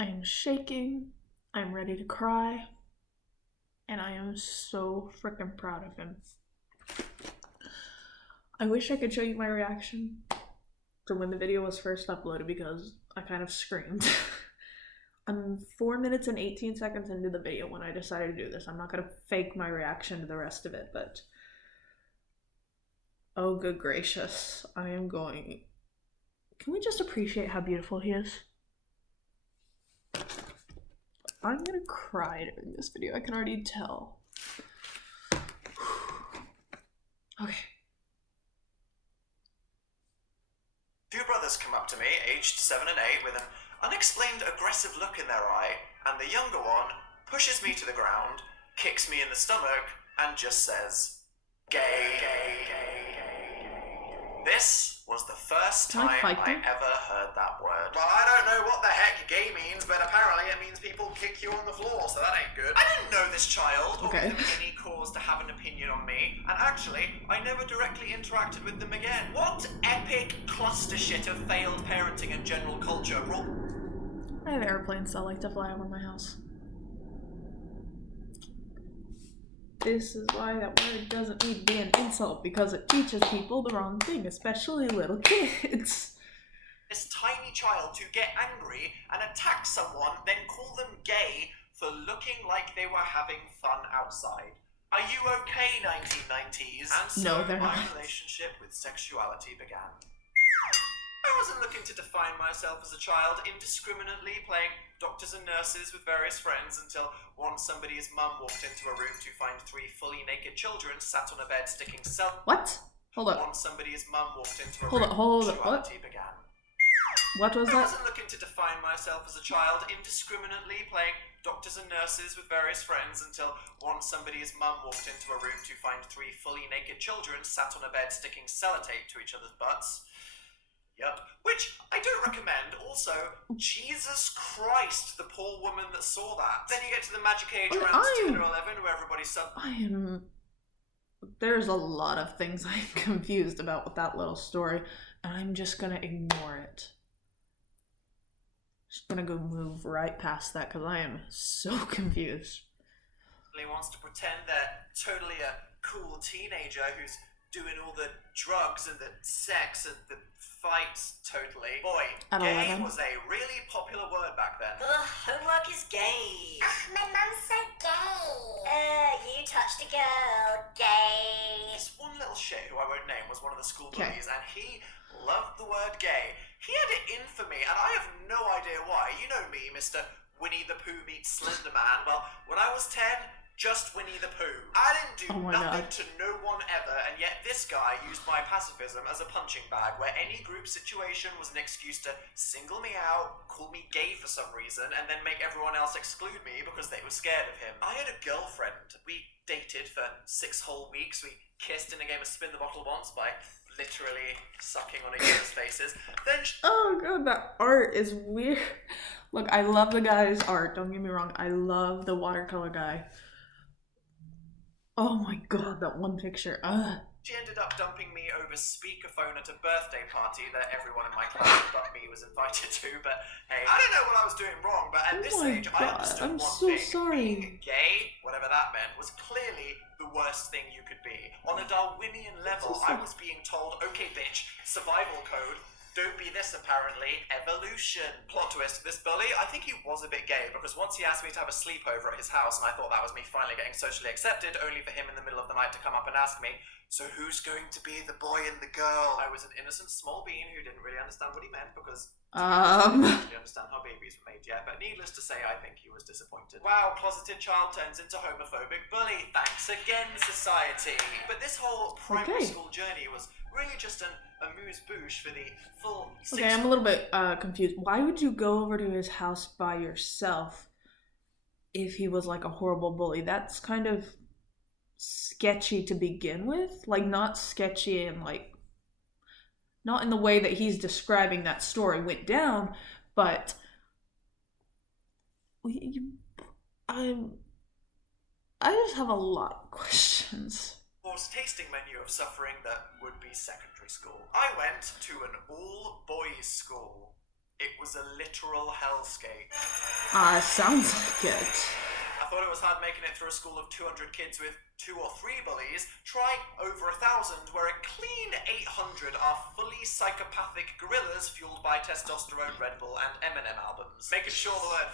I am shaking. I'm ready to cry. And I am so freaking proud of him. I wish I could show you my reaction to when the video was first uploaded because I kind of screamed. I'm 4 minutes and 18 seconds into the video when I decided to do this. I'm not going to fake my reaction to the rest of it, but oh good gracious, I am going... Can we just appreciate how beautiful he is? I'm gonna cry during this video, I can already tell. Okay. Two brothers come up to me, aged 7 and 8, with an unexplained aggressive look in their eye, and the younger one pushes me to the ground, kicks me in the stomach, and just says, gay, gay, gay, gay, gay. This was the first time I ever heard that word. Well, I don't know what the heck gay means, but apparently it means people kick you on the floor, so that ain't good. I didn't know this child, or give them any cause to have an opinion on me, and actually, I never directly interacted with them again. What epic cluster shit of failed parenting and general culture brought... I have airplanes that like to fly over my house. This is why that word doesn't need to be an insult, because it teaches people the wrong thing, especially little kids. This tiny child to get angry and attack someone, then call them gay for looking like they were having fun outside. Are you okay, 1990s? And so no, they're my not. relationship with sexuality began. I wasn't looking to define myself as a child, indiscriminately playing doctors and nurses with various friends until one somebody's mum walked into a room to find 3 fully naked children sat on a bed sticking What? Hold up. One somebody's mum walked into a hold room. Hold up. What? Began. What was that? I wasn't looking to define myself as a child, indiscriminately playing doctors and nurses with various friends until one somebody's mum walked into a room to find 3 fully naked children sat on a bed sticking sellotape to each other's butts. Yup. Which I don't recommend. Also, Jesus Christ, the poor woman that saw that. Then you get to the magic age around 10 or 11 where everybody's There's a lot of things I'm confused about with that little story, and I'm just gonna ignore it. Just gonna go move right past that because I am so confused. He wants to pretend they're totally a cool teenager who's doing all the drugs and the sex and the fights totally. Boy, gay was a really popular word back then. Ugh, homework is gay. Ugh, my mum's so gay. You touched a girl. Gay. This one little shit who I won't name was one of the school bullies, and he loved the word gay. He had it in for me, and I have no idea why. You know me, Mr. Winnie the Pooh meets Slender Man. Well, when I was 10, just Winnie the Pooh. I didn't do nothing to no one ever, and yet this guy used my pacifism as a punching bag where any group situation was an excuse to single me out, call me gay for some reason, and then make everyone else exclude me because they were scared of him. I had a girlfriend. We dated for 6 whole weeks. We kissed in a game of Spin the Bottle once by literally sucking on each other's faces. Then oh god, that art is weird. Look, I love the guy's art, don't get me wrong. I love the watercolor guy. Oh my god, that one picture. She ended up dumping me over speakerphone at a birthday party that everyone in my class but me was invited to, but hey, I don't know what I was doing wrong, but at this age, I understood one thing. Being gay, whatever that meant, was clearly the worst thing you could be. On a Darwinian level, I was being told, okay bitch, survival code, don't be this apparently, evolution. Plot twist, this bully, I think he was a bit gay, because once he asked me to have a sleepover at his house, and I thought that was me finally getting socially accepted, only for him in the middle of the night to come up and ask me, so who's going to be the boy and the girl? I was an innocent small bean who didn't really understand what he meant, because I didn't really understand how babies were made yet, but needless to say, I think he was disappointed. Wow, closeted child turns into homophobic bully. Thanks again, society. But this whole primary school journey was really just an amuse-bouche for the full 6 Okay, I'm a little bit confused. Why would you go over to his house by yourself if he was like a horrible bully? That's kind of sketchy to begin with. Like, not sketchy and like, not in the way that he's describing that story went down, but I just have a lot of questions. Tasting menu of suffering that would be secondary school. I went to an all-boys school. It was a literal hellscape. Sounds like it. I thought it was hard making it through a school of 200 kids with 2 or 3 bullies. Try over 1,000, where a clean 800 are fully psychopathic gorillas fueled by testosterone, Red Bull, and Eminem albums. Making sure the word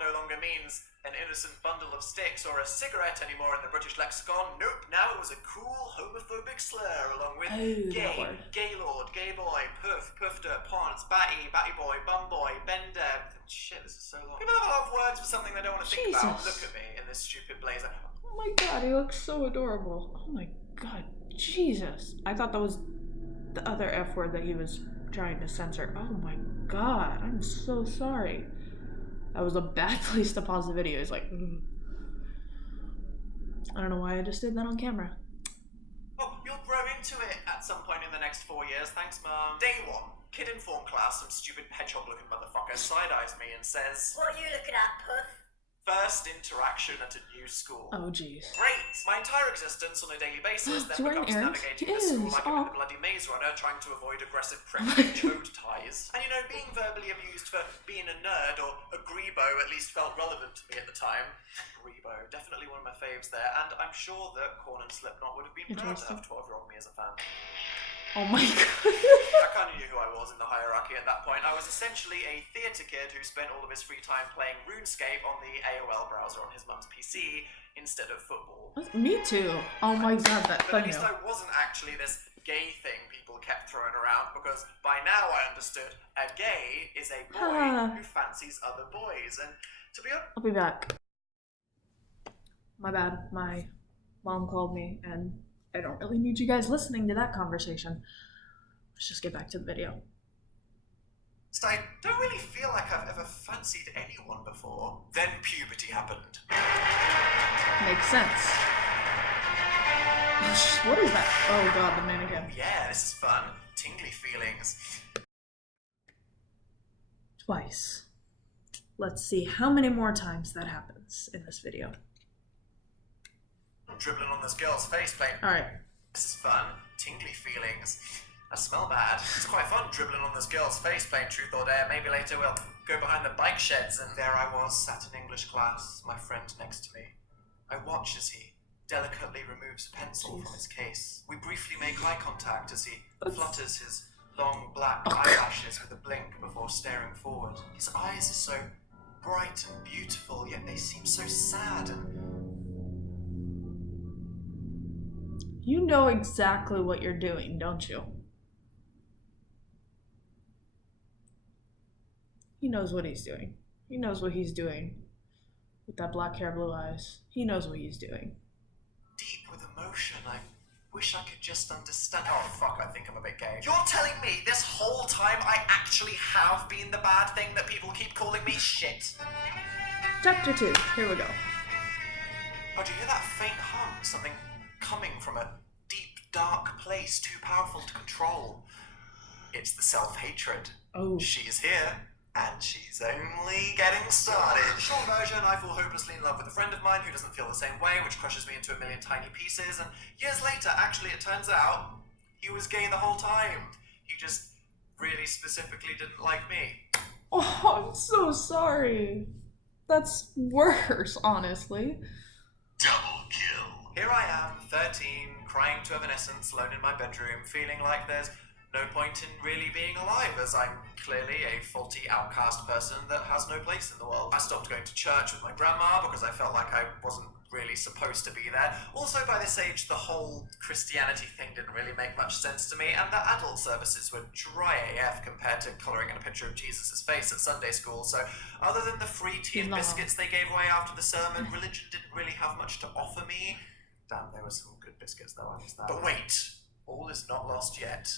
no longer means an innocent bundle of sticks or a cigarette anymore in the British lexicon. Nope, now it was a cool homophobic slur along with gay, gaylord, gay boy, puff, puffter, pons, batty, batty boy, bum boy, bender. Shit, this is so long. People have a lot of words for something they don't want to think about. Look at me in this stupid blazer. Oh my god, he looks so adorable. Oh my god, Jesus. I thought that was the other F word that he was trying to censor. Oh my god, I'm so sorry. That was a bad place to pause the video. It's like, I don't know why I just did that on camera. Oh, you'll grow into it at some point in the next 4 years. Thanks, Mum. Day 1. Kid in form class, some stupid hedgehog-looking motherfucker side-eyes me and says, What are you looking at, Puff? first interaction at a new school. Oh, jeez. Great! My entire existence on a daily basis then Doing becomes errands? navigating He the school is. like Aw. I'm in the bloody maze runner trying to avoid aggressive pregnant chode ties. And you know, being verbally abused for being a nerd or a grebo at least felt relevant to me at the time. Grebo, definitely one of my faves there, and I'm sure that Korn and Slipknot would have been proud to have 12-year-old me as a fan. Oh my god. I kind of knew who I was in the hierarchy at that point. I was essentially a theatre kid who spent all of his free time playing RuneScape on the AOL browser on his mum's PC instead of football. Me too. Oh my god, that But at least thumbnail. I wasn't actually this gay thing people kept throwing around, because by now I understood a gay is a boy who fancies other boys. And to be honest, I'll be back. My bad. My mom called me and I don't really need you guys listening to that conversation. Let's just get back to the video. I don't really feel like I've ever fancied anyone before. Then puberty happened. Makes sense. What is that? Oh god, the mannequin. Yeah, this is fun. Tingly feelings. Twice. Let's see how many more times that happens in this video. I'm dribbling on this girl's face playing. Alright. This is fun. Tingly feelings. I smell bad. It's quite fun dribbling on this girl's face playing truth or dare. Maybe later we'll go behind the bike sheds, and there I was, sat in English class, my friend next to me. I watch as he delicately removes a pencil from his case. We briefly make eye contact as he flutters his long black eyelashes with a blink before staring forward. His eyes are so bright and beautiful, yet they seem so sad and... You know exactly what you're doing, don't you? He knows what he's doing. He knows what he's doing. With that black hair, blue eyes. He knows what he's doing. Deep with emotion, I wish I could just understand. Oh fuck, I think I'm a bit gay. You're telling me this whole time I actually have been the bad thing that people keep calling me? Shit. Chapter 2. Here we go. Oh, do you hear that faint hum? Something coming from a deep, dark place too powerful to control. It's the self-hatred. Oh. She's here. And she's only getting started. Short version, I fall hopelessly in love with a friend of mine who doesn't feel the same way, which crushes me into a million tiny pieces, and years later, actually, it turns out, he was gay the whole time. He just really specifically didn't like me. Oh, I'm so sorry. That's worse, honestly. Double kill. Here I am, 13, crying to evanescence, alone in my bedroom, feeling like there's no point in really being alive, as I'm clearly a faulty outcast person that has no place in the world. I stopped going to church with my grandma because I felt like I wasn't really supposed to be there. Also, by this age, the whole Christianity thing didn't really make much sense to me, and the adult services were dry AF compared to colouring in a picture of Jesus' face at Sunday school, so other than the free tea and biscuits they gave away after the sermon, religion didn't really have much to offer me. Damn, there were some good biscuits though, I missed that. But wait, all is not lost yet.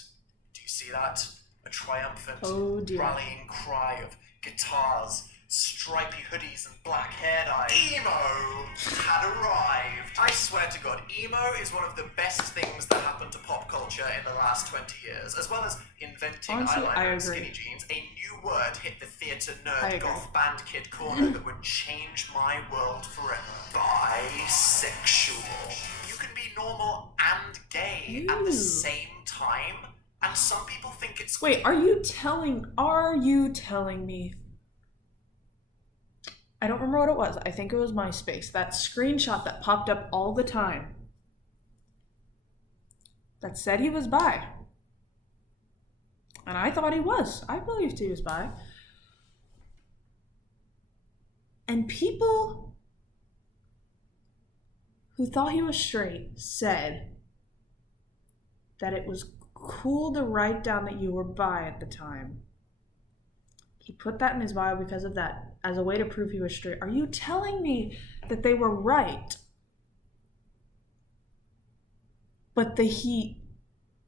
Do you see that? A triumphant rallying cry of guitars, stripy hoodies, and black hair dye. Emo had arrived. I swear to God, emo is one of the best things that happened to pop culture in the last 20 years, as well as inventing eyeliner and skinny jeans. A new word hit the theatre nerd goth band kid corner that would change my world forever. Bisexual. You can be normal and gay at the same time. And some people think it's... Wait, are you telling me? I don't remember what it was. I think it was MySpace. That screenshot that popped up all the time. That said he was bi. And I thought he was. I believed he was bi. And people who thought he was straight said that it was cool to write down that you were bi at the time. He put that in his bio because of that, as a way to prove he was straight. Are you telling me that they were right? But that he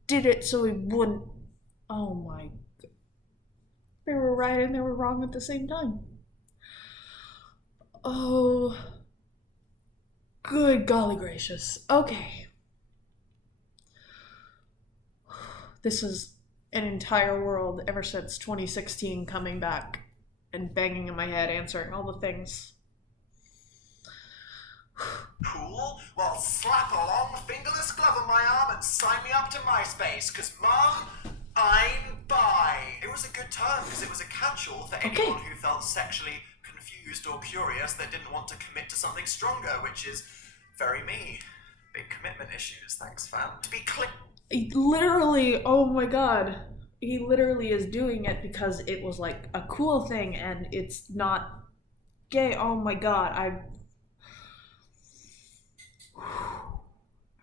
did it so he wouldn't... Oh my... They were right and they were wrong at the same time. Oh... Good golly gracious. Okay. This is an entire world ever since 2016 coming back and banging in my head, answering all the things. Cool? Well, slap a long fingerless glove on my arm and sign me up to MySpace, because, Mom, I'm bi. It was a good term, because it was a catch-all for anyone who felt sexually confused or curious that didn't want to commit to something stronger, which is very me. Big commitment issues, thanks, fam. To be clear... He literally, oh my god. He literally is doing it because it was like a cool thing and it's not gay. Oh my god,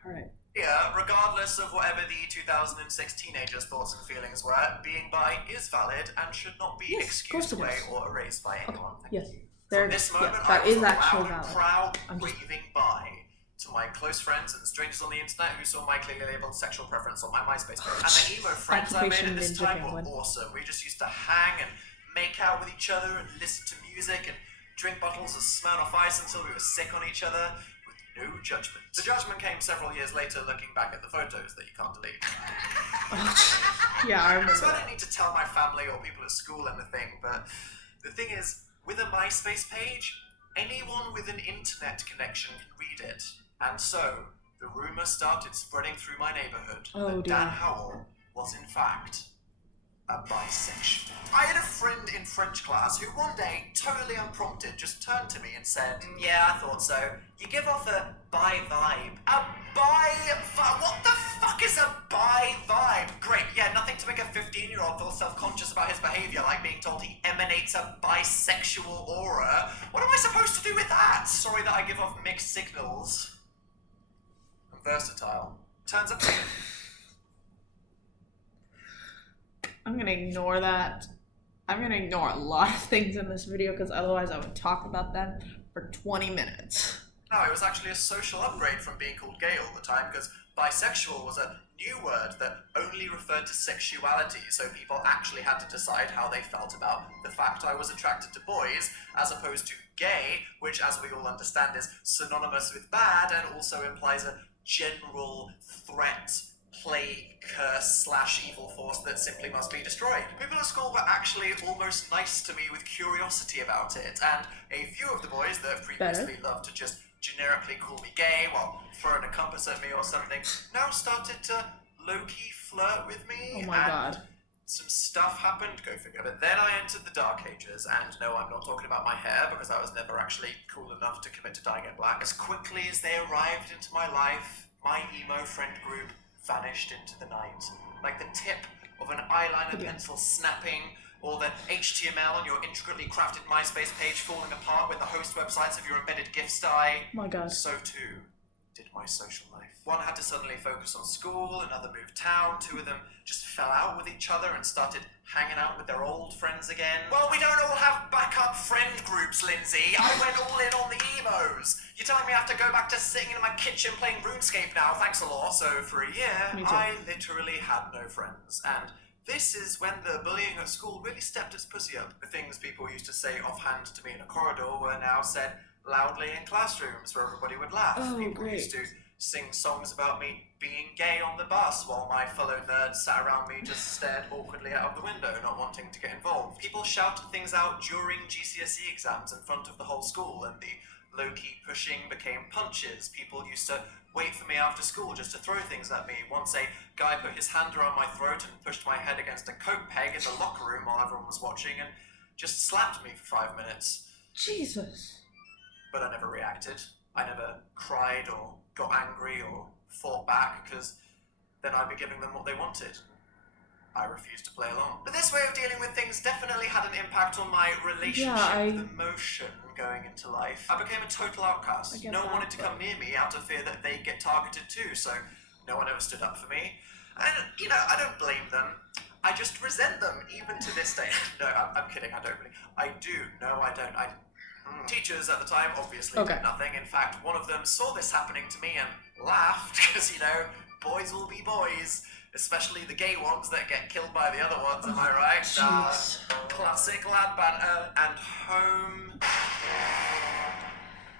Alright. Yeah, regardless of whatever the 2006 teenagers' thoughts and feelings were, being bi is valid and should not be excused away or erased by anyone. Okay. Yes. From this moment, that I was is a actually loud and valid. proud, raving bi. To my close friends and strangers on the internet who saw my clearly labeled sexual preference on my MySpace page. And the emo friends I made at this time were awesome. We just used to hang and make out with each other and listen to music and drink bottles of Smirnoff Ice until we were sick on each other with no judgment. The judgment came several years later looking back at the photos that you can't delete. Yeah, I remember So I don't need to tell my family or people at school anything, but the thing is, with a MySpace page, anyone with an internet connection can read it. And so, the rumor started spreading through my neighborhood that Dan Howell was in fact a bisexual. I had a friend in French class who one day, totally unprompted, just turned to me and said, "Yeah, I thought so. You give off a bi vibe." A bi vibe? What the fuck is a bi vibe? Great, yeah, nothing to make a 15-year-old feel self-conscious about his behavior, like being told he emanates a bisexual aura. What am I supposed to do with that? Sorry that I give off mixed signals. I'm versatile. Turns out... I'm gonna ignore that. I'm gonna ignore a lot of things in this video because otherwise I would talk about them for 20 minutes. No, it was actually a social upgrade from being called gay all the time, because bisexual was a new word that only referred to sexuality, so people actually had to decide how they felt about the fact I was attracted to boys, as opposed to gay, which, as we all understand, is synonymous with bad and also implies a general threat, plague, curse / evil force that simply must be destroyed. People at school were actually almost nice to me with curiosity about it, and a few of the boys that previously loved to just generically call me gay while throwing a compass at me or something now started to low-key flirt with me. Oh my god. Some stuff happened, go figure. But then I entered the Dark Ages, and no, I'm not talking about my hair because I was never actually cool enough to commit to dyeing it black. As quickly as they arrived into my life, my emo friend group vanished into the night, like the tip of an eyeliner pencil snapping, or the HTML on your intricately crafted MySpace page falling apart when the host websites of your embedded GIFs die. My god. So too did my social life. One had to suddenly focus on school, another moved town, two of them just fell out with each other and started hanging out with their old friends again. Well, we don't all have backup friend groups, Lindsay. I went all in on the emos. You're telling me I have to go back to sitting in my kitchen playing RuneScape now, thanks a lot. So for a year, I literally had no friends, and this is when the bullying at school really stepped its pussy up. The things people used to say offhand to me in a corridor were now said loudly in classrooms where everybody would laugh. People used to sing songs about me being gay on the bus while my fellow nerds sat around me just stared awkwardly out of the window, not wanting to get involved. People shouted things out during GCSE exams in front of the whole school, and the Low-key pushing became punches. People used to wait for me after school just to throw things at me. Once a guy put his hand around my throat and pushed my head against a coat peg in the locker room while everyone was watching and just slapped me for 5 minutes. Jesus. But I never reacted. I never cried or got angry or fought back, because then I'd be giving them what they wanted. I refused to play along. But this way of dealing with things definitely had an impact on my relationship with emotion going into life. I became a total outcast. No one wanted to come near me out of fear that they'd get targeted too, so no one ever stood up for me. And, you know, I don't blame them. I just resent them, even to this day. No, I'm kidding, I don't really. I do. No, I don't. Teachers at the time obviously did nothing. In fact, one of them saw this happening to me and laughed, because, you know, boys will be boys. Especially the gay ones that get killed by the other ones, am I right? Classic lad banter. And home.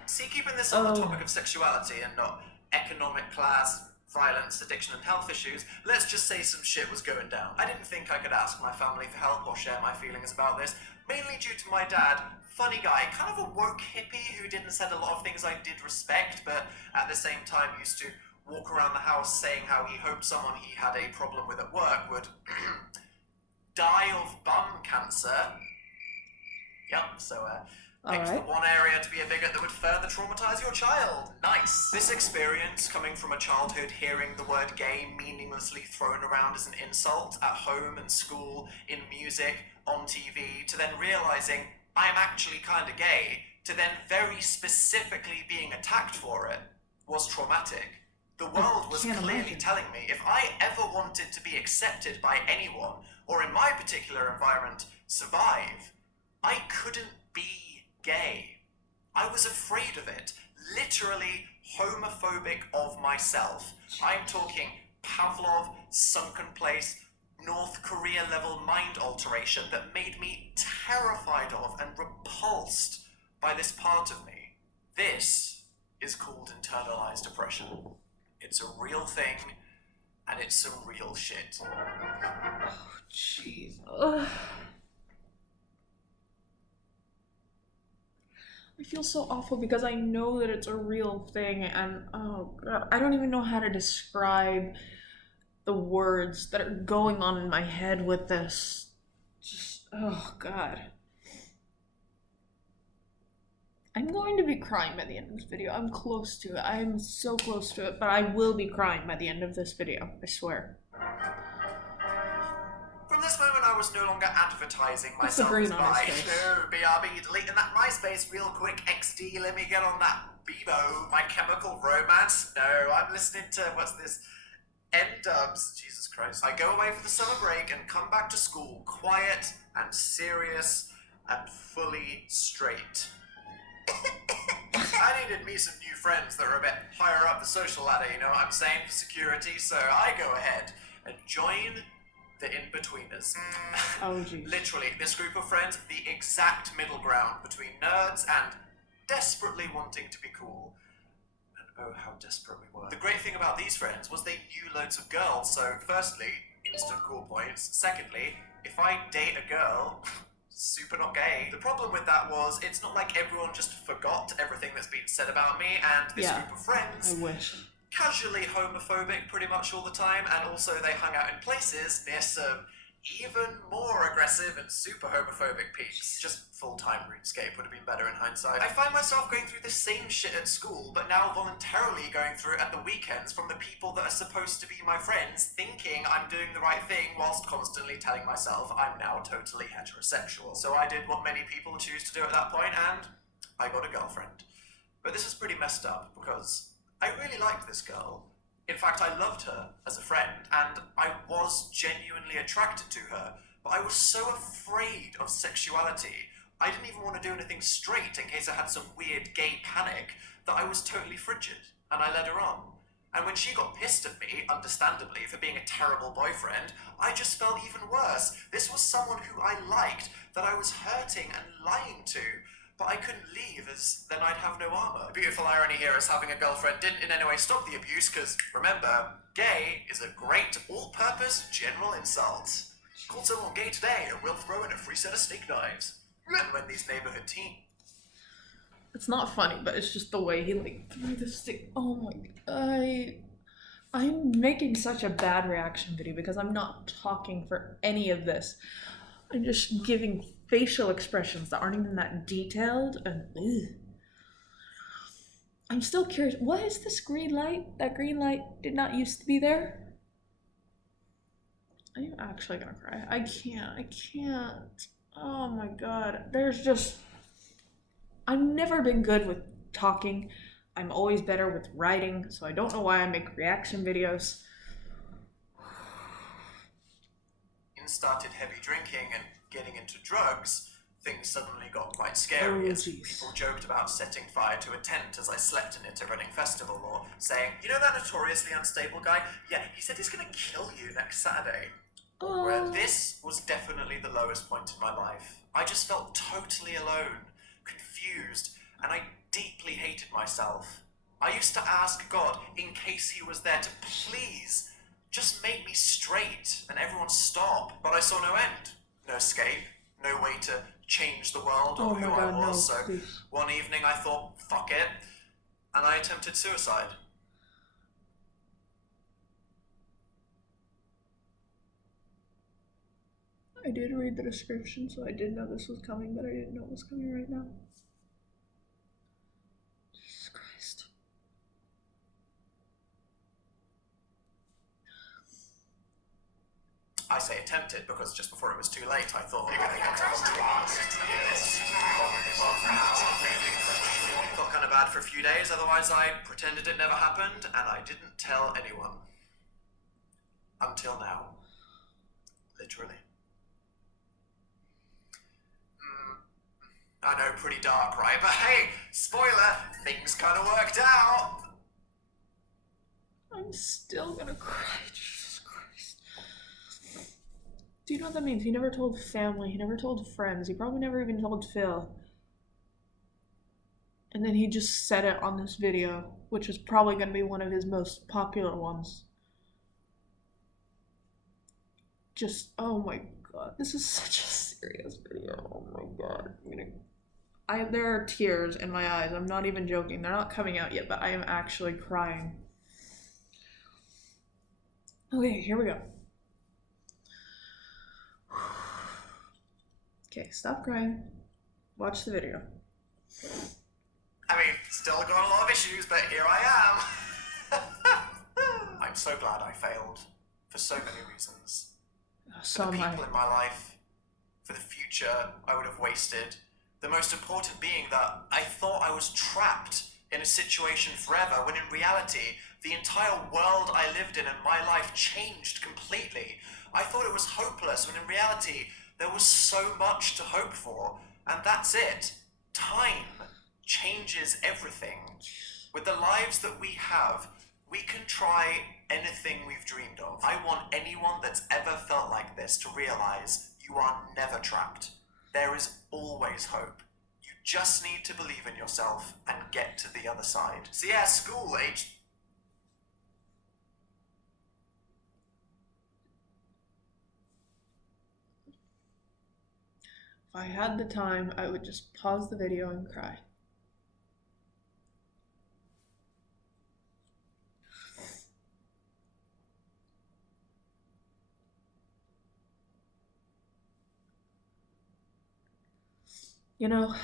See, keeping this on the topic of sexuality and not economic class, violence, addiction, and health issues, let's just say some shit was going down. I didn't think I could ask my family for help or share my feelings about this, mainly due to my dad. Funny guy, kind of a woke hippie who didn't say a lot of things I did respect, but at the same time used to walk around the house saying how he hoped someone he had a problem with at work would die of bum cancer. Yep, so picked the one area to be a bigot that would further traumatize your child. Nice. This experience, coming from a childhood hearing the word gay meaninglessly thrown around as an insult at home and school, in music, on TV, to then realizing I'm actually kind of gay, to then very specifically being attacked for it, was traumatic. The world was clearly telling me if I ever wanted to be accepted by anyone, or in my particular environment, survive, I couldn't be gay. I was afraid of it. Literally homophobic of myself. I'm talking Pavlov, sunken place, North Korea level mind alteration that made me terrified of and repulsed by this part of me. This is called internalized oppression. It's a real thing, and it's some real shit. Oh, jeez. I feel so awful because I know that it's a real thing, and oh god, I don't even know how to describe the words that are going on in my head with this. Just, oh god. I'm going to be crying by the end of this video. I'm close to it. I am so close to it, but I will be crying by the end of this video. I swear. From this moment, I was no longer advertising myself as bi. No, BRB, deleting that MySpace real quick. XD, let me get on that Bebo. My Chemical Romance. No, I'm listening to, what's this? N-dubs. Jesus Christ. I go away for the summer break and come back to school quiet and serious and fully straight. I needed me some new friends that were a bit higher up the social ladder, you know what I'm saying, for security, so I go ahead and join the in-betweeners. Oh, geez. Literally, this group of friends, the exact middle ground between nerds and desperately wanting to be cool. And oh, how desperate we were. The great thing about these friends was they knew loads of girls, so firstly, instant cool points. Secondly, if I date a girl... super not gay. The problem with that was, it's not like everyone just forgot everything that's been said about me, and this group of friends... I wish. Casually homophobic pretty much all the time, and also they hung out in places near some even more aggressive and super homophobic peeps. Just full-time RuneScape would have been better in hindsight. I find myself going through the same shit at school, but now voluntarily going through it at the weekends from the people that are supposed to be my friends, thinking I'm doing the right thing whilst constantly telling myself I'm now totally heterosexual. So I did what many people choose to do at that point, and I got a girlfriend. But this is pretty messed up, because I really liked this girl. In fact, I loved her as a friend, and I was genuinely attracted to her, but I was so afraid of sexuality, I didn't even want to do anything straight in case I had some weird gay panic, that I was totally frigid, and I led her on. And when she got pissed at me, understandably, for being a terrible boyfriend, I just felt even worse. This was someone who I liked, that I was hurting and lying to, but I couldn't leave, as then I'd have no armor. The beautiful irony here is having a girlfriend didn't in any way stop the abuse, because, remember, gay is a great all-purpose general insult. Call someone gay today, and we'll throw in a free set of steak knives. And when these neighborhood teens... It's not funny, but it's just the way he like threw the stick. Oh my, I'm making such a bad reaction video because I'm not talking for any of this. I'm just giving facial expressions that aren't even that detailed, and I'm still curious. What is this green light? That green light did not used to be there. I'm actually gonna cry. I can't. Oh my god. I've never been good with talking. I'm always better with writing, so I don't know why I make reaction videos. Started heavy drinking and getting into drugs, things suddenly got quite scary as people joked about setting fire to a tent as I slept in it at a Reading festival, or saying, you know that notoriously unstable guy? Yeah, he said he's gonna kill you next Saturday. Where this was definitely the lowest point in my life. I just felt totally alone, confused, and I deeply hated myself. I used to ask God, in case he was there, to please just make me straight and everyone stop. But I saw no end, no escape, no way to change the world or who I was. So one evening I thought, fuck it, and I attempted suicide. I did read the description, so I did know this was coming, but I didn't know it was coming right now. Jesus Christ. I say attempted because just before it was too late, I thought you're gonna get to hospital. Felt kind of bad for a few days, otherwise I pretended it never happened, and I didn't tell anyone. Until now. Literally. I know, pretty dark, right? But hey, spoiler, things kind of worked out. I'm still gonna cry, Jesus Christ. Do you know what that means? He never told family, he never told friends, he probably never even told Phil. And then he just said it on this video, which is probably gonna be one of his most popular ones. Just, oh my god, this is such a serious video, oh my god. There are tears in my eyes, I'm not even joking, they're not coming out yet, but I am actually crying. Okay, here we go. Okay, stop crying, watch the video. I mean, still got a lot of issues, but here I am. I'm so glad I failed, for so many reasons. For the people in my life, for the future I would have wasted. The most important being that I thought I was trapped in a situation forever, when in reality, the entire world I lived in and my life changed completely. I thought it was hopeless, when in reality, there was so much to hope for. And that's it. Time changes everything. With the lives that we have, we can try anything we've dreamed of. I want anyone that's ever felt like this to realize you are never trapped. There is always hope. You just need to believe in yourself and get to the other side. So yeah, school age. If I had the time, I would just pause the video and cry. You know,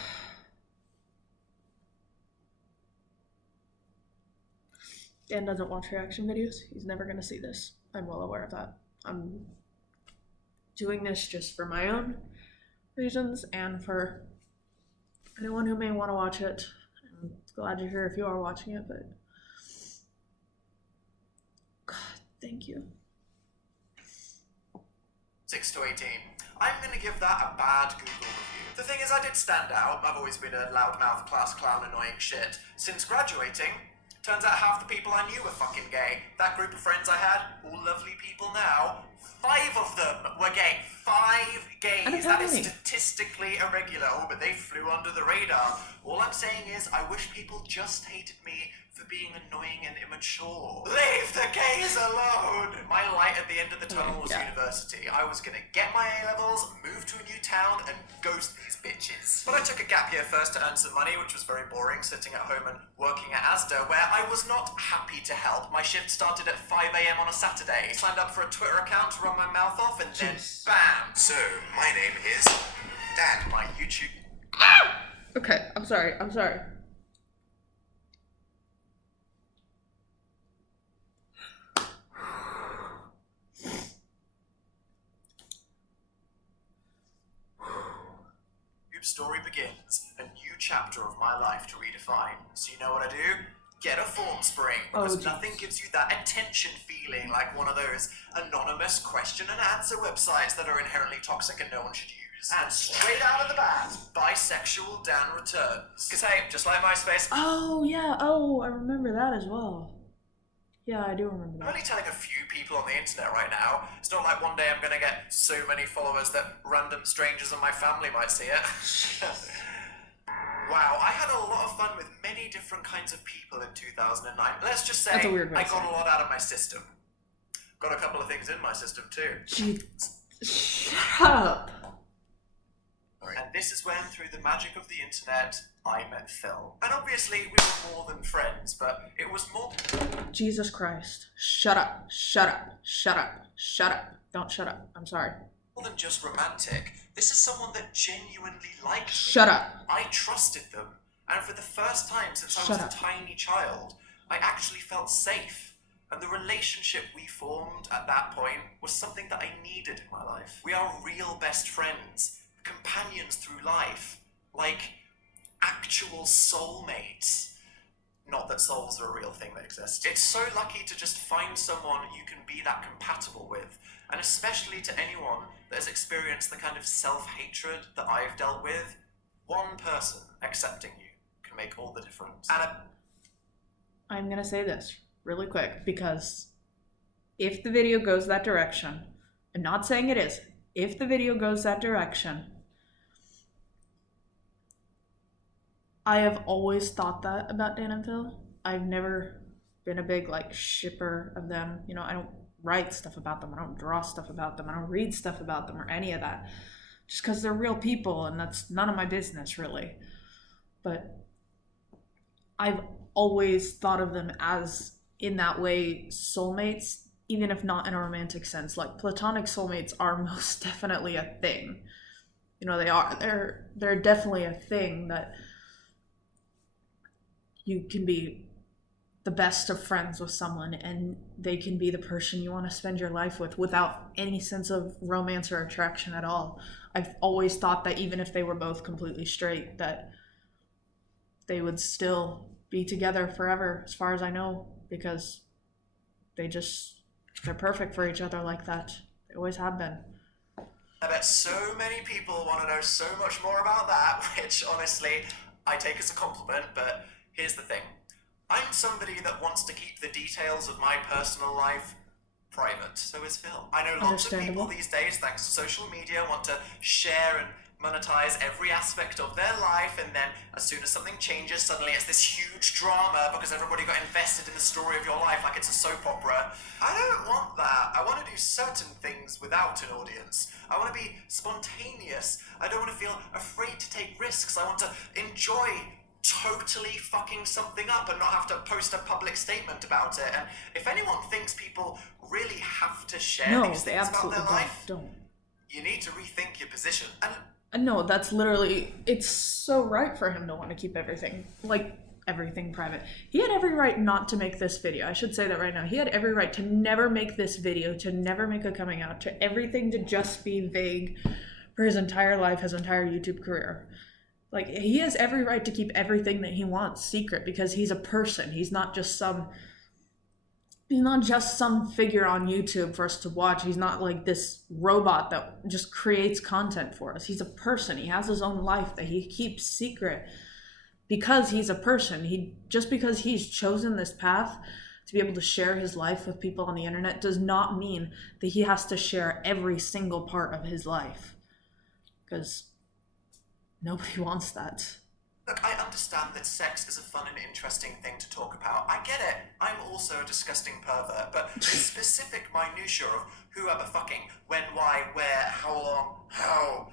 Dan doesn't watch reaction videos. He's never gonna see this. I'm well aware of that. I'm doing this just for my own reasons and for anyone who may want to watch it. I'm glad you're here if you are watching it, but God, thank you. 6 to 18. I'm gonna give that a bad Google review. The thing is, I did stand out. I've always been a loudmouth, class clown, annoying shit. Since graduating, turns out half the people I knew were fucking gay. That group of friends I had, all lovely people now, 5 of them were gay. 5 gays. That is many? statistically irregular. Oh, but they flew under the radar. All I'm saying is, I wish people just hated me for being annoying and immature. Leave the gays alone! My light at the end of the tunnel was university. I was gonna get my A-levels, move to a new town, and ghost these bitches. But I took a gap year first to earn some money, which was very boring, sitting at home and working at Asda, where I was not happy to help. My shift started at 5 a.m. on a Saturday. Signed up for a Twitter account to run my mouth off, and then bam! So, my name is Dan. My YouTube... Okay, I'm sorry. Story begins, a new chapter of my life to redefine. So you know what I do? Get a form spring, because nothing gives you that attention feeling like one of those anonymous question and answer websites that are inherently toxic and no one should use. And straight out of the bat, bisexual Dan returns. Because hey, just like MySpace... Oh, yeah. Oh, I remember that as well. Yeah, I do remember that. I'm only telling a few people on the internet right now. It's not like one day I'm gonna get so many followers that random strangers in my family might see it. Wow, I had a lot of fun with many different kinds of people in 2009. Let's just say That's a weird way I to got say a lot out of my system. Got a couple of things in my system too. Gee, shut up. And this is when, through the magic of the internet, I met Phil. And obviously, we were more than friends, but it was more... Jesus Christ. Shut up. Shut up. Shut up. Shut up. Don't shut up. I'm sorry. More than just romantic. This is someone that genuinely liked me. Shut up. I trusted them. And for the first time since I was a tiny child, I actually felt safe. And the relationship we formed at that point was something that I needed in my life. We are real best friends. Companions through life, like actual soulmates. Not that souls are a real thing that exists. It's so lucky to just find someone you can be that compatible with, and especially to anyone that has experienced the kind of self-hatred that I've dealt with. One person accepting you can make all the difference. And I'm gonna say this really quick, because if the video goes that direction, I'm not saying it is, if the video goes that direction, I have always thought that about Dan and Phil. I've never been a big shipper of them. You know, I don't write stuff about them. I don't draw stuff about them. I don't read stuff about them or any of that. Just because they're real people, and that's none of my business really. But I've always thought of them as, in that way, soulmates, even if not in a romantic sense. Like, platonic soulmates are most definitely a thing. You know, they are. They're definitely a thing that you can be the best of friends with someone, and they can be the person you want to spend your life with without any sense of romance or attraction at all. I've always thought that even if they were both completely straight, that they would still be together forever, as far as I know, because they're perfect for each other like that. They always have been. I bet so many people want to know so much more about that, which honestly, I take as a compliment, but here's the thing. I'm somebody that wants to keep the details of my personal life private. So is Phil. I know lots of people these days, thanks to social media, want to share and monetize every aspect of their life, and then as soon as something changes, suddenly it's this huge drama because everybody got invested in the story of your life like it's a soap opera. I don't want that. I want to do certain things without an audience. I want to be spontaneous. I don't want to feel afraid to take risks. I want to enjoy totally fucking something up and not have to post a public statement about it. And if anyone thinks people really have to share these things about their life, you need to rethink your position. And no, that's literally, it's so right for him to want to keep everything private. He had every right not to make this video. I should say that right now. He had every right to never make this video, to never make a coming out, to everything to just be vague for his entire life, his entire YouTube career. Like, he has every right to keep everything that he wants secret, because he's a person. He's not just some figure on YouTube for us to watch. He's not like this robot that just creates content for us. He's a person. He has his own life that he keeps secret because he's a person. Just because he's chosen this path to be able to share his life with people on the internet does not mean that he has to share every single part of his life. Because nobody wants that. Look, I understand that sex is a fun and interesting thing to talk about. I get it. I'm also a disgusting pervert, but the specific minutiae of who am I fucking, when, why, where, how long, how...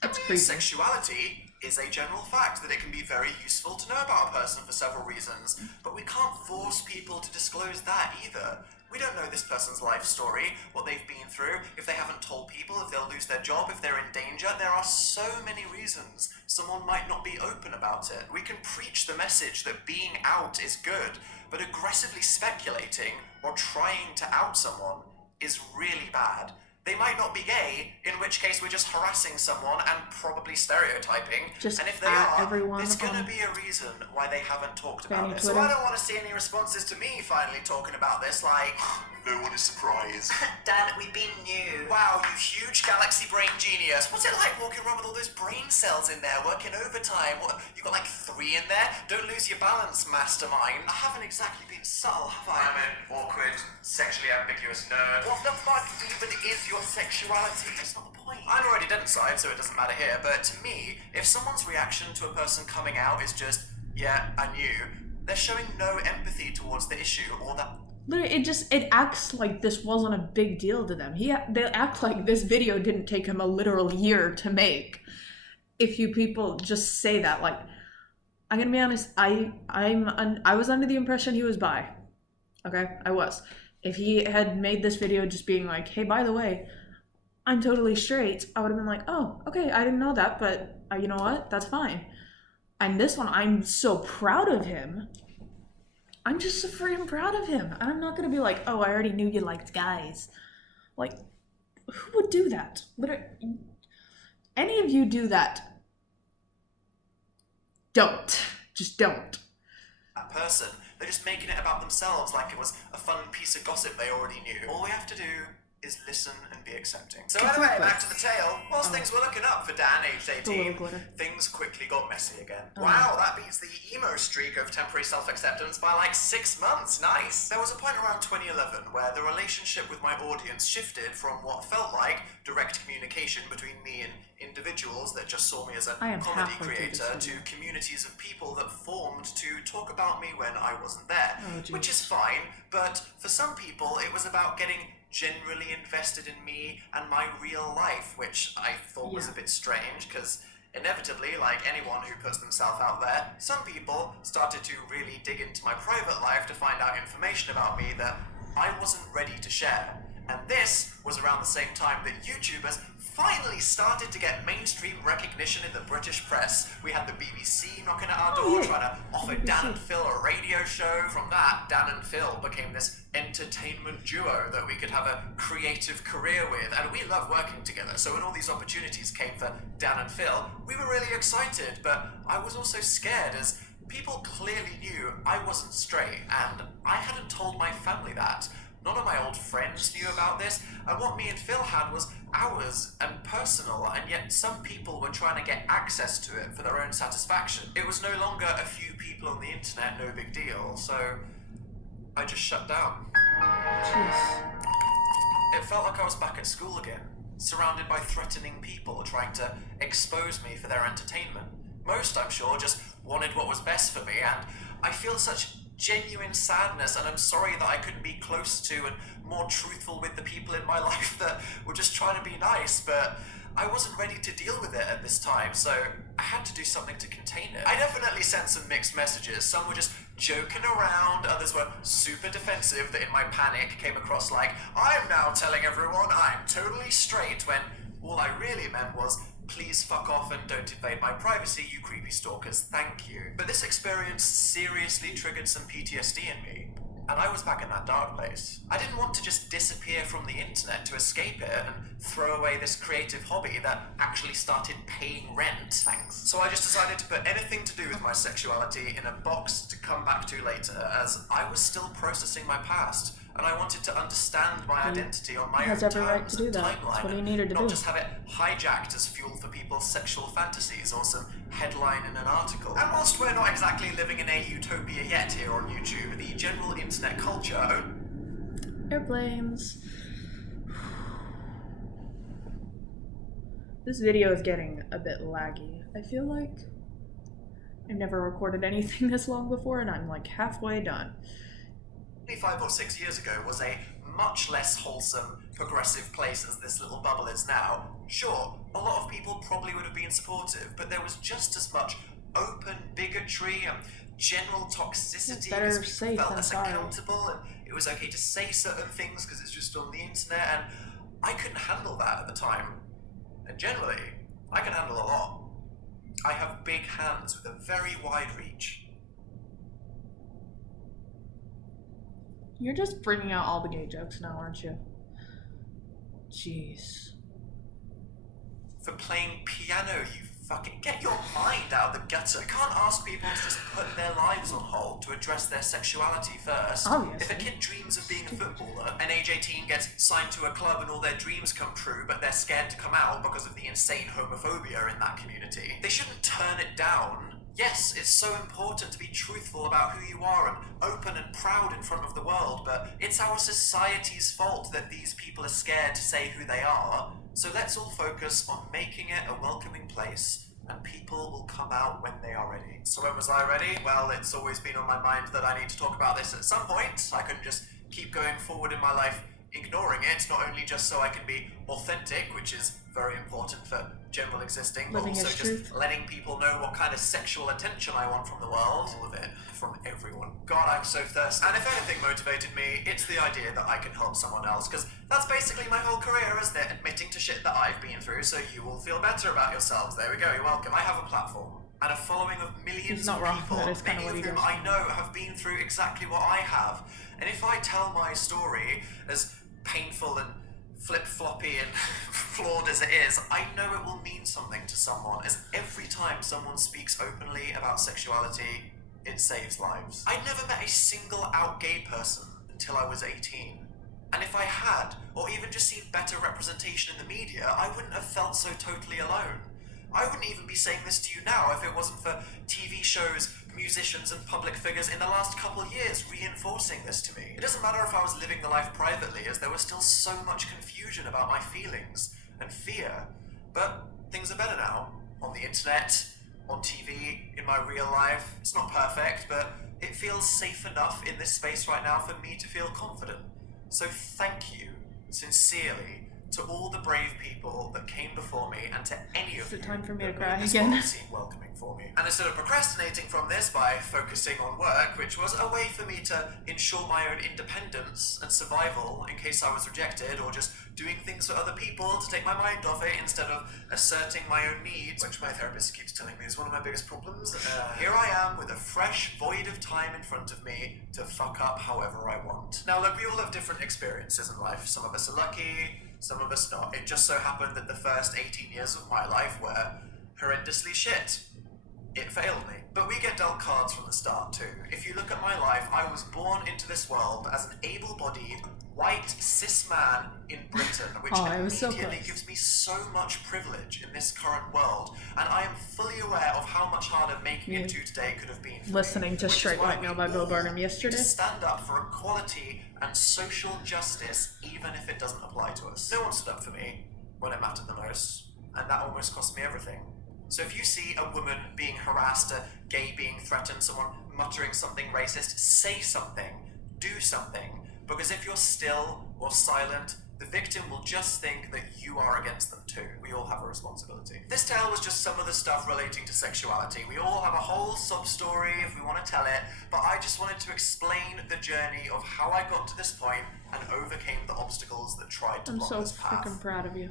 That's creepy. Sexuality is a general fact that it can be very useful to know about a person for several reasons, but we can't force people to disclose that either. We don't know this person's life story, what they've been through, if they haven't told people, if they'll lose their job, if they're in danger. There are so many reasons someone might not be open about it. We can preach the message that being out is good, but aggressively speculating or trying to out someone is really bad. They might not be gay, in which case we're just harassing someone and probably stereotyping. And if they are, there's going to be a reason why they haven't talked about it. So I don't want to see any responses to me finally talking about this, like... No one is surprised. Dan, we've been new. Wow, you huge galaxy brain genius. What's it like walking around with all those brain cells in there, working overtime? What, you got like 3 in there? Don't lose your balance, mastermind. I haven't exactly been subtle, have I? I'm an awkward, sexually ambiguous nerd. What the fuck even is your sexuality? That's not the point. I'm already dead inside, so it doesn't matter here, but to me, if someone's reaction to a person coming out is just, yeah, I knew, they're showing no empathy towards the issue or that... It acts like this wasn't a big deal to them. They act like this video didn't take him a literal year to make. If you people just say that, like, I'm gonna be honest, I was under the impression he was bi. Okay, I was. If he had made this video just being like, hey, by the way, I'm totally straight, I would have been like, oh, okay, I didn't know that, but you know what? That's fine. And this one, I'm so proud of him. I'm just so freaking proud of him. I'm not gonna be like, oh, I already knew you liked guys. Like, who would do that? Literally, any of you do that? Don't. Just don't. That person, they're just making it about themselves like it was a fun piece of gossip they already knew. All we have to do is listen and be accepting. So anyway, back to the tale. Whilst things were looking up for Dan, aged 18, things quickly got messy again. Wow, that beats the emo streak of temporary self-acceptance by like 6 months. Nice. There was a point around 2011 where the relationship with my audience shifted from what felt like direct communication between me and individuals that just saw me as a comedy creator to communities of people that formed to talk about me when I wasn't there, which is fine, but for some people it was about getting generally invested in me and my real life, which I thought was a bit strange because inevitably, like anyone who puts themselves out there, some people started to really dig into my private life to find out information about me that I wasn't ready to share. And this was around the same time that YouTubers finally started to get mainstream recognition in the British press. We had the BBC knocking at our door trying to offer Dan and Phil a radio show. From that, Dan and Phil became this entertainment duo that we could have a creative career with, and we love working together. So when all these opportunities came for Dan and Phil, we were really excited, but I was also scared as people clearly knew I wasn't straight, and I hadn't told my family that. None of my old friends knew about this, and what me and Phil had was ours and personal, and yet some people were trying to get access to it for their own satisfaction. It was no longer a few people on the internet, no big deal, so I just shut down. Jeez. It felt like I was back at school again, surrounded by threatening people trying to expose me for their entertainment. Most, I'm sure, just wanted what was best for me, and I feel such genuine sadness, and I'm sorry that I couldn't be close to and more truthful with the people in my life that were just trying to be nice, but I wasn't ready to deal with it at this time, so I had to do something to contain it. I definitely sent some mixed messages. Some were just joking around, others were super defensive that in my panic came across like, I'm now telling everyone I'm totally straight, when all I really meant was, please fuck off and don't invade my privacy, you creepy stalkers, thank you. But this experience seriously triggered some PTSD in me, and I was back in that dark place. I didn't want to just disappear from the internet to escape it and throw away this creative hobby that actually started paying rent, thanks. So I just decided to put anything to do with my sexuality in a box to come back to later, as I was still processing my past. and I wanted to understand my identity on my own has every right terms to do and that. timeline, That's what he needed to not do. just have it hijacked as fuel for people's sexual fantasies or some headline in an article. And whilst we're not exactly living in a utopia yet here on YouTube, the general internet culture... Airplanes. This video is getting a bit laggy. I feel like I've never recorded anything this long before, and I'm like halfway done. 5 or 6 years ago was a much less wholesome, progressive place as this little bubble is now. Sure, a lot of people probably would have been supportive, but there was just as much open bigotry and general toxicity because people felt less accountable, and it was okay to say certain things because it's just on the internet, and I couldn't handle that at the time. And generally, I can handle a lot. I have big hands with a very wide reach. You're just bringing out all the gay jokes now, aren't you? Jeez. For playing piano, you fucking get your mind out of the gutter. You can't ask people to just put their lives on hold to address their sexuality first. Obviously. If a kid dreams of being a footballer, an age 18 gets signed to a club and all their dreams come true, but they're scared to come out because of the insane homophobia in that community, they shouldn't turn it down. Yes, it's so important to be truthful about who you are and open and proud in front of the world, but it's our society's fault that these people are scared to say who they are. So let's all focus on making it a welcoming place, and people will come out when they are ready. So when was I ready? Well, it's always been on my mind that I need to talk about this at some point. I couldn't just keep going forward in my life ignoring it, not only just so I can be authentic, which is very important for general existing, but Living also his just truth. letting people know what kind of sexual attention I want from the world. All of it. From everyone. God, I'm so thirsty. And if anything motivated me, it's the idea that I can help someone else, because that's basically my whole career, isn't it? Admitting to shit that I've been through so you will feel better about yourselves. There we go, you're welcome. I have a platform and a following of millions of people, That is many kinda what of he whom does. I know have been through exactly what I have. And if I tell my story as painful and flip-floppy and flawed as it is, I know it will mean something to someone, as every time someone speaks openly about sexuality, it saves lives. I never met a single out gay person until I was 18. And if I had, or even just seen better representation in the media, I wouldn't have felt so totally alone. I wouldn't even be saying this to you now if it wasn't for TV shows, musicians and public figures in the last couple years reinforcing this to me. It doesn't matter if I was living the life privately, as there was still so much confusion about my feelings and fear. But things are better now. On the internet, on TV, in my real life. It's not perfect, but it feels safe enough in this space right now for me to feel confident. So thank you, sincerely, to all the brave people that came before me, and to any of you time for me to that cry made this again. world seem welcoming for me. And instead of procrastinating from this by focusing on work, which was a way for me to ensure my own independence and survival in case I was rejected, or just doing things for other people to take my mind off it instead of asserting my own needs, which my therapist keeps telling me is one of my biggest problems. Here I am with a fresh void of time in front of me to fuck up however I want. Now look, we all have different experiences in life. Some of us are lucky, some of us not. It just so happened that the first 18 years of my life were horrendously shit. It failed me. But we get dealt cards from the start too. If you look at my life, I was born into this world as an able-bodied, white, cis man in Britain, which immediately gives me so much privilege in this current world, and I am fully aware of how much harder making it to today could have been for Listening me, to Straight White Male by Bill Burnham yesterday. to stand up for equality and social justice, even if it doesn't apply to us. No one stood up for me when it mattered the most, and that almost cost me everything. So if you see a woman being harassed, a gay being threatened, someone muttering something racist, say something, do something, because if you're still or silent, the victim will just think that you are against them too. We all have a responsibility. This tale was just some of the stuff relating to sexuality. We all have a whole sub-story if we want to tell it, but I just wanted to explain the journey of how I got to this point and overcame the obstacles that tried to block this path. I'm so freaking proud of you.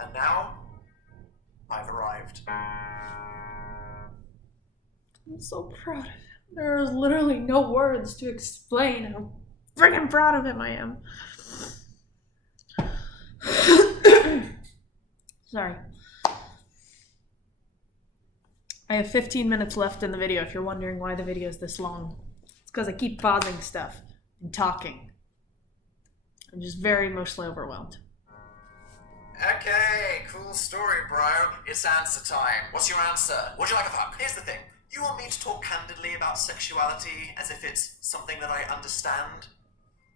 And now, I've arrived. I'm so proud of him. There's literally no words to explain how freaking proud of him I am. Sorry. I have 15 minutes left in the video if you're wondering why the video is this long. It's because I keep pausing stuff and talking. I'm just very emotionally overwhelmed. Okay, cool story, bro. It's answer time. What's your answer? Would you like a fuck? Here's the thing. You want me to talk candidly about sexuality as if it's something that I understand?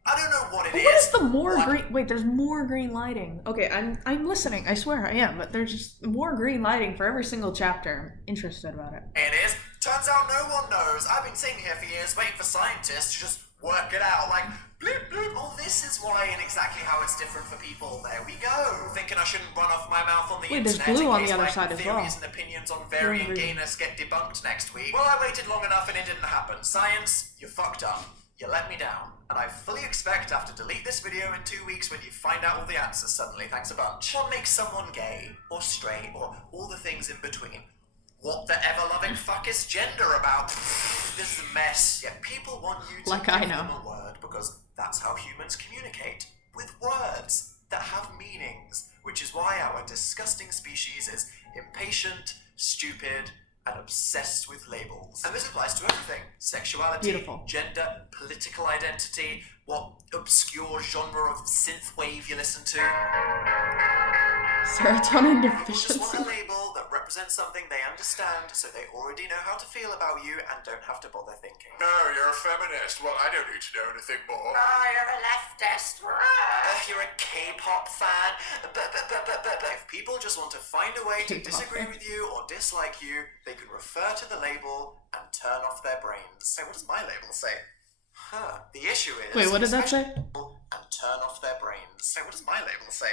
I don't know what it is. What is the more green? Wait, there's more green lighting. Okay, I'm listening. I swear I am. But there's just more green lighting for every single chapter. I'm interested about it. It is. Turns out no one knows. I've been sitting here for years waiting for scientists to just work it out. Like, bloop, bloop. Oh, this is why and exactly how it's different for people. There we go. Thinking I shouldn't run off my mouth on the Wait, internet there's blue in on case the other my side as well. theories and opinions on varying gayness get debunked next week. Well, I waited long enough and it didn't happen. Science, you fucked up. You let me down. And I fully expect to have to delete this video in 2 weeks when you find out all the answers suddenly. Thanks a bunch. What makes someone gay, or straight, or all the things in between? What the ever-loving fuck is gender about? This is a mess. Yet people want you to like give I know. them a word because that's how humans communicate. With words that have meanings. Which is why our disgusting species is impatient, stupid, and obsessed with labels. And this applies to everything. Sexuality, Beautiful. gender, political identity, what obscure genre of synthwave you listen to. Serotonin People just want deficiency. a label that represents something they understand, so they already know how to feel about you and don't have to bother thinking. No, you're a feminist. Well, I don't need to know anything more. Oh, you're a leftist. You're a K-pop fan. If people just want to find a way to K-pop disagree fan. with you or dislike you, they can refer to the label and turn off their brains. Hey, what does my label say? Huh. The issue is... Wait, what did that say? And turn off their brains. Hey, what does my label say?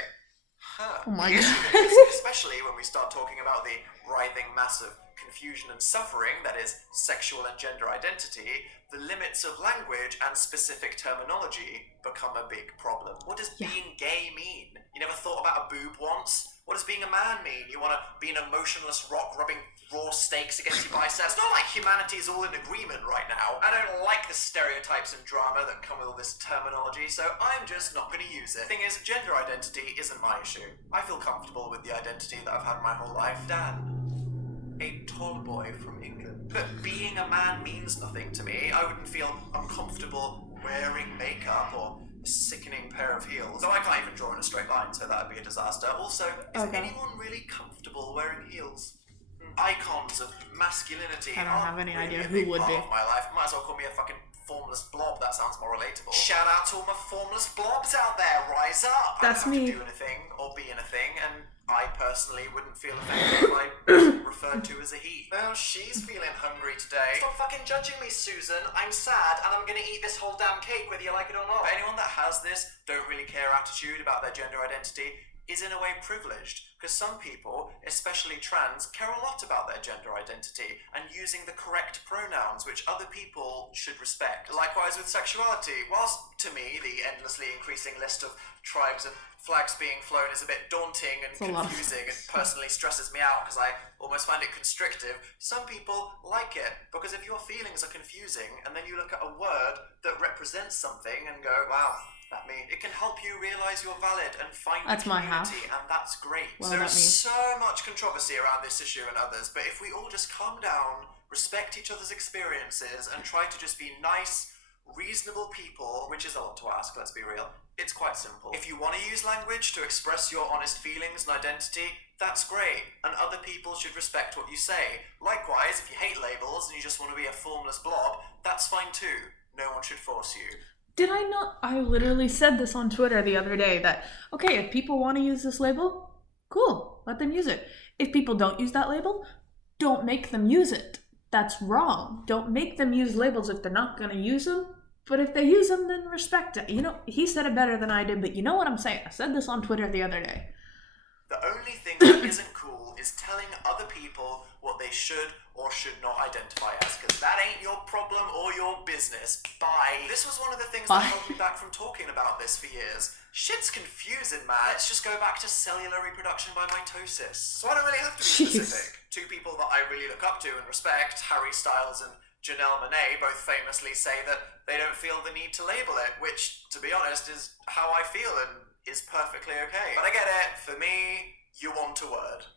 Huh. Oh my The issue God. is, especially when we start talking about the writhing mass of confusion and suffering that is sexual and gender identity, the limits of language and specific terminology become a big problem. What does being gay mean? You never thought about a boob once? What does being a man mean? You want to be an emotionless rock rubbing raw steaks against your biceps? It's not like humanity is all in agreement right now. I don't like the stereotypes and drama that come with all this terminology, so I'm just not going to use it. Thing is, gender identity isn't my issue. I feel comfortable with the identity that I've had my whole life. Dan, a tall boy from England. But being a man means nothing to me. I wouldn't feel uncomfortable wearing makeup or a sickening pair of heels. Though I can't even draw in a straight line, so that would be a disaster. Also, is anyone really comfortable wearing heels? Icons of masculinity. I don't have any really idea a who big would part be. of my life. Might as well call me a fucking formless blob. That sounds more relatable. Shout out to all my formless blobs out there. Rise up. That's I don't have me. to do anything or be anything, and I personally wouldn't feel offended if I was referred to as a he. Well, she's feeling hungry today. Stop fucking judging me, Susan. I'm sad, and I'm gonna eat this whole damn cake whether you like it or not. But anyone that has this don't really care attitude about their gender identity is in a way privileged, because some people, especially trans, care a lot about their gender identity and using the correct pronouns which other people should respect. Likewise with sexuality, whilst to me the endlessly increasing list of tribes and flags being flown is a bit daunting and a lot of confusing and personally stresses me out because I almost find it constrictive, some people like it, because if your feelings are confusing and then you look at a word that represents something and go, wow, that means it can help you realise you're valid and find That's a my community, half. and that's great. Well, There's that means- so much controversy around this issue and others, but if we all just calm down, respect each other's experiences, and try to just be nice, reasonable people, which is a lot to ask, let's be real, it's quite simple. If you want to use language to express your honest feelings and identity, that's great, and other people should respect what you say. Likewise, if you hate labels and you just want to be a formless blob, that's fine too. No one should force you. Did I not? I literally said this on Twitter the other day that, okay, if people want to use this label, cool, let them use it. If people don't use that label, don't make them use it. That's wrong. Don't make them use labels if they're not going to use them. But if they use them, then respect it. You know, he said it better than I did, but you know what I'm saying. I said this on Twitter the other day. The only thing that isn't cool is telling other people what they should or should not identify as, because that ain't your problem or your business. Bye. This was one of the things that held me back from talking about this for years. Shit's confusing, man. Let's just go back to cellular reproduction by mitosis. So I don't really have to be specific. Two people that I really look up to and respect, Harry Styles and Janelle Monáe, both famously say that they don't feel the need to label it, which, to be honest, is how I feel and is perfectly okay. But I get it. For me, you want a word.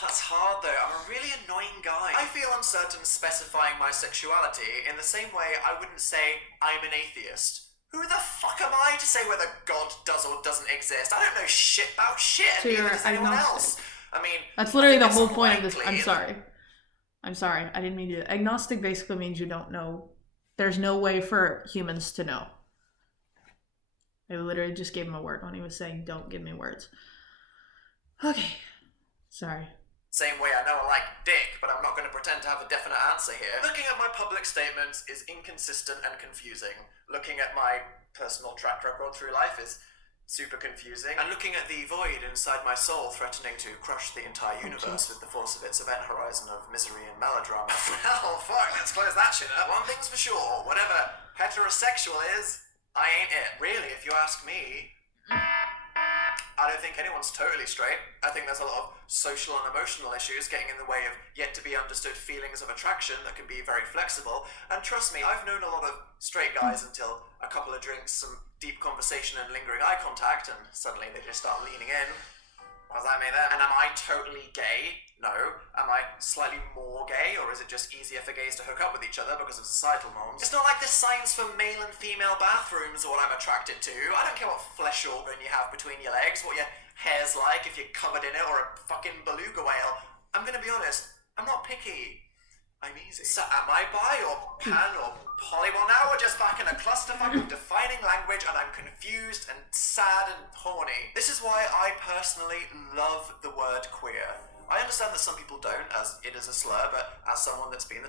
That's hard though. I'm a really annoying guy. I feel uncertain specifying my sexuality in the same way I wouldn't say I'm an atheist. Who the fuck am I to say whether God does or doesn't exist? I don't know shit about shit, So and you're neither does anyone agnostic. else. I mean, That's literally the it's whole point of this. unlikely. I'm sorry. I didn't mean to. Agnostic basically means you don't know. There's no way for humans to know. I literally just gave him a word when he was saying, don't give me words. Okay. Sorry. Same way I know I like dick, but I'm not going to pretend to have a definite answer here. Looking at my public statements is inconsistent and confusing. Looking at my personal track record through life is super confusing. And looking at the void inside my soul threatening to crush the entire universe with the force of its event horizon of misery and melodrama. Well, fuck, let's close that shit up. One thing's for sure, whatever heterosexual is, I ain't it. Really, if you ask me, I don't think anyone's totally straight. I think there's a lot of social and emotional issues getting in the way of yet to be understood feelings of attraction that can be very flexible. And trust me, I've known a lot of straight guys until a couple of drinks, some deep conversation and lingering eye contact, and suddenly they just start leaning in. What does that mean then? And am I totally gay? No. Am I slightly more gay, or is it just easier for gays to hook up with each other because of societal norms? It's not like the signs for male and female bathrooms are what I'm attracted to. I don't care what flesh organ you have between your legs, what your hair's like, if you're covered in it, or a fucking beluga whale. I'm gonna be honest, I'm not picky. I'm easy. So am I bi or pan or poly? Well, now we're just back in a clusterfuck of defining language, and I'm confused and sad and horny. This is why I personally love the word queer. I understand that some people don't, as it is a slur, but as someone that's been...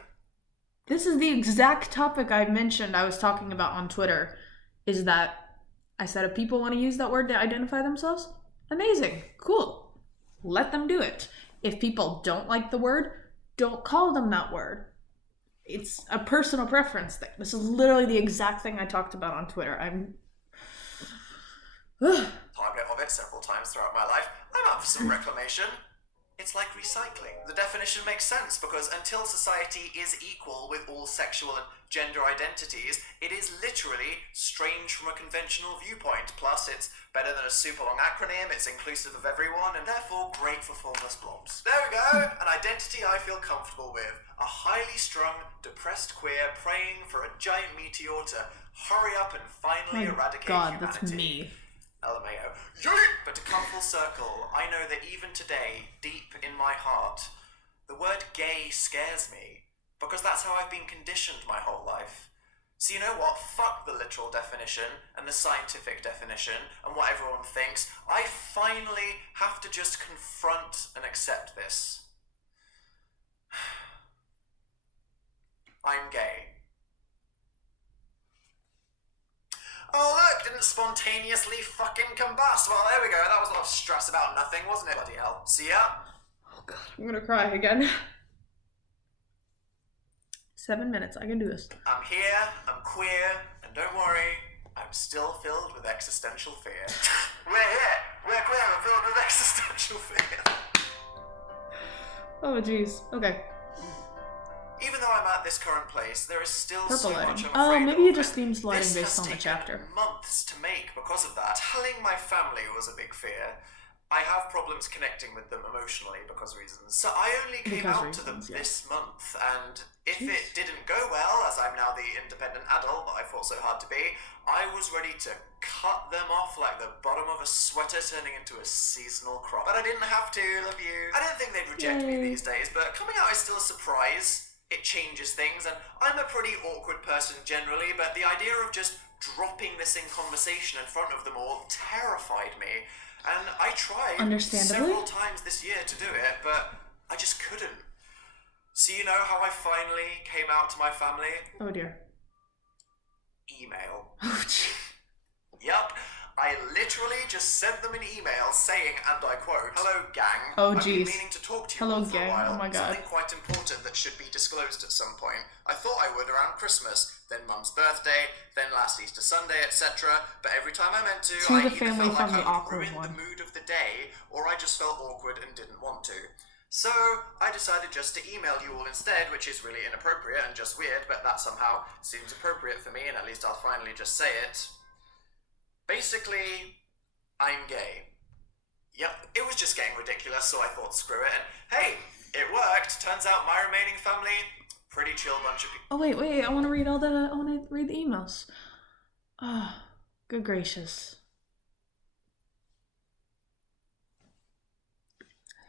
This is the exact topic I mentioned I was talking about on Twitter, is that I said if people want to use that word to identify themselves, amazing, cool, let them do it. If people don't like the word, don't call them that word. It's a personal preference thing. This is literally the exact thing I talked about on Twitter. target of it several times throughout my life. I'm up for some reclamation. It's like recycling. The definition makes sense because until society is equal with all sexual and gender identities, it is literally strange from a conventional viewpoint. Plus, it's better than a super long acronym, it's inclusive of everyone, and therefore great for formless blobs. There we go! An identity I feel comfortable with. A highly strung, depressed queer praying for a giant meteor to hurry up and finally eradicate God, humanity. that's me. LMAO. But to come full circle, I know that even today, deep in my heart, the word gay scares me, because that's how I've been conditioned my whole life. So you know what? Fuck the literal definition and the scientific definition and what everyone thinks. I finally have to just confront and accept this. I'm gay. Oh look, didn't spontaneously fucking combust. Well, there we go. That was a lot of stress about nothing, wasn't it? Bloody hell. See ya. Oh God, I'm gonna cry again. 7 minutes, I can do this. I'm here, I'm queer, and don't worry, I'm still filled with existential fear. We're here, we're queer and filled with existential fear. Oh jeez, okay. Even though I'm at this current place, there is still Purple so lighting. much I'm Oh, afraid maybe of, it just and themes lighting this based has on the taken chapter. months to make because of that. Telling my family was a big fear. I have problems connecting with them emotionally because reasons. So I only came out to them this month, and if it didn't go well, as I'm now the independent adult that I fought so hard to be, I was ready to cut them off like the bottom of a sweater turning into a seasonal crop. But I didn't have to, love you. I don't think they'd reject me these days, but coming out is still a surprise. It changes things, and I'm a pretty awkward person generally, but the idea of just dropping this in conversation in front of them all terrified me. And I tried several times this year to do it, but I just couldn't. So you know how I finally came out to my family? Oh dear. Email. Oh gee. Yup. I literally just sent them an email saying, and I quote, "Hello, gang. Oh, I've been jeez. meaning to talk to you Hello, all for gang. a while. Oh, my God. Something quite important that should be disclosed at some point. I thought I would around Christmas, then Mum's birthday, then last Easter Sunday, etc. But every time I meant to I the either family felt like from the I would awkward ruin one. the mood of the day, or I just felt awkward and didn't want to. So I decided just to email you all instead, which is really inappropriate and just weird, but that somehow seems appropriate for me, and at least I'll finally just say it. Basically, I'm gay. Yep, it was just getting ridiculous, so I thought screw it, and hey, it worked. Turns out my remaining family, pretty chill bunch of people. Oh wait, I want to read the emails. Ah, oh, good gracious.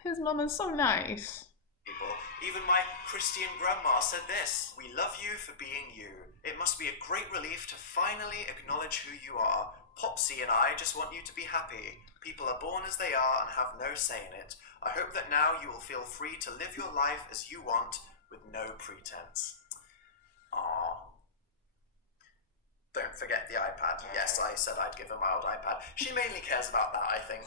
His mom is so nice. Even my Christian grandma said this: "We love you for being you. It must be a great relief to finally acknowledge who you are. Popsy and I just want you to be happy. People are born as they are and have no say in it. I hope that now you will feel free to live your life as you want with no pretense." Aww. Don't forget the iPad. Yes, I said I'd give her my old iPad. She mainly cares about that, I think.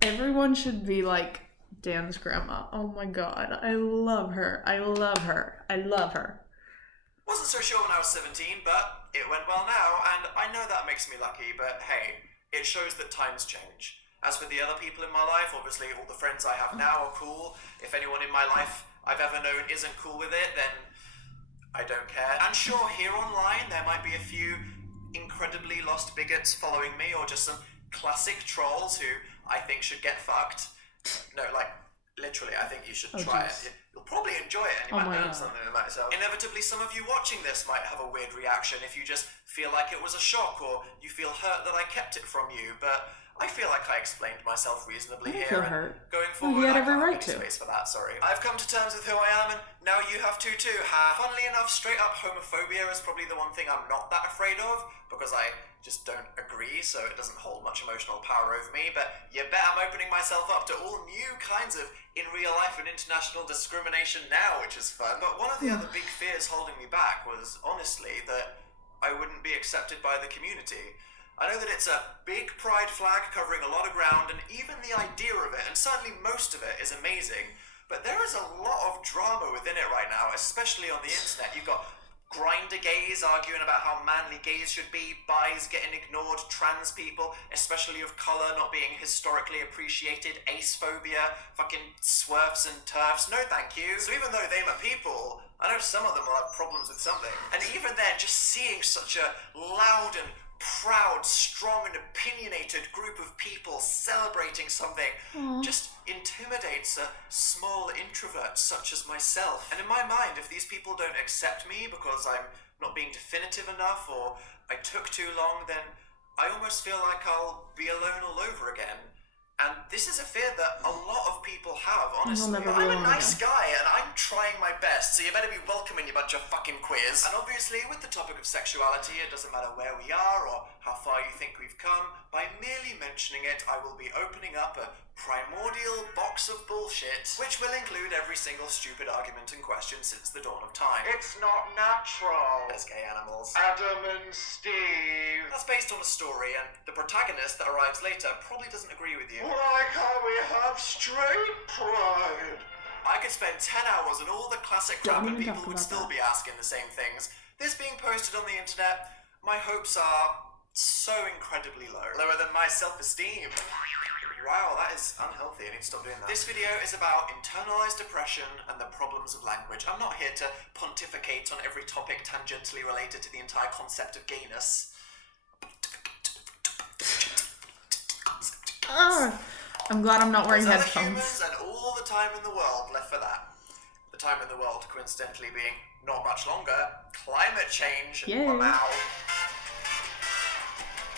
Everyone should be like Dan's grandma. Oh my god, I love her. I love her. I love her. Wasn't so sure when I was 17, but it went well now, and I know that makes me lucky, but hey, it shows that times change. As for the other people in my life, obviously all the friends I have now are cool. If anyone in my life I've ever known isn't cool with it, then I don't care. And sure, here online there might be a few incredibly lost bigots following me, or just some classic trolls who I think should get fucked. No, like, literally, I think you should try it. You'll probably enjoy it, and you might learn something about yourself. Inevitably, some of you watching this might have a weird reaction if you just feel like it was a shock, or you feel hurt that I kept it from you, but I feel like I explained myself reasonably here. Feel hurt. Going forward, he had I every can't right have any to. space for that, sorry. I've come to terms with who I am, and now you have to too. Funnily enough, straight up homophobia is probably the one thing I'm not that afraid of, because I just don't agree, so it doesn't hold much emotional power over me, but you bet I'm opening myself up to all new kinds of in real life and international discrimination now, which is fun. But one of the other big fears holding me back was, honestly, that I wouldn't be accepted by the community. I know that it's a big pride flag covering a lot of ground, and even the idea of it, and certainly most of it, is amazing, but there is a lot of drama within it right now, especially on the internet. You've got grinder gays arguing about how manly gays should be, bis getting ignored, trans people, especially of colour, not being historically appreciated, acephobia, fucking swerfs and turfs, no thank you. So even though they are people, I know some of them will have problems with something. And even then, just seeing such a loud and proud, strong and opinionated group of people celebrating something just intimidates a small introvert such as myself. And in my mind, if these people don't accept me because I'm not being definitive enough, or I took too long, then I almost feel like I'll be alone all over again. And this is a fear that a lot of people have, honestly. I'm a nice guy, and I'm trying my best, so you better be welcoming, you bunch of fucking queers. And obviously, with the topic of sexuality, it doesn't matter where we are or how far you think we've come. By merely mentioning it, I will be opening up a primordial box of bullshit, which will include every single stupid argument and question since the dawn of time. It's not natural. As gay animals. Adam and Steve. That's based on a story, and the protagonist that arrives later probably doesn't agree with you. Why can't we have straight pride? I could spend 10 hours on all the classic crap and people would still be asking the same things. This being posted on the internet, my hopes are so incredibly low. Lower than my self-esteem. Wow, that is unhealthy. I need to stop doing that. This video is about internalized depression and the problems of language. I'm not here to pontificate on every topic tangentially related to the entire concept of gayness. I'm glad I'm not wearing headphones. Humans and all the time in the world left for that. The time in the world coincidentally being not much longer. Climate change. Yay. Wow.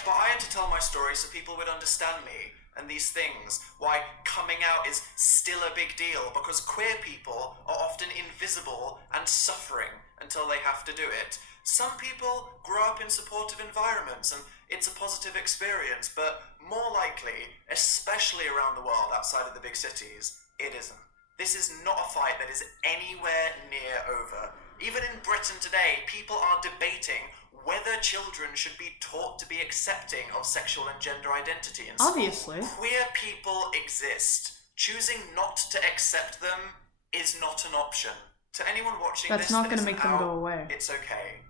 But I had to tell my story so people would understand me and these things. Why coming out is still a big deal, because queer people are often invisible and suffering until they have to do it. Some people grow up in supportive environments and it's a positive experience, but more likely, especially around the world outside of the big cities, it isn't. This is not a fight that is anywhere near over. Even in Britain today, people are debating whether children should be taught to be accepting of sexual and gender identity in school. Obviously. Queer people exist. Choosing not to accept them is not an option. To anyone watching That's this, not going to make them go away. It's okay.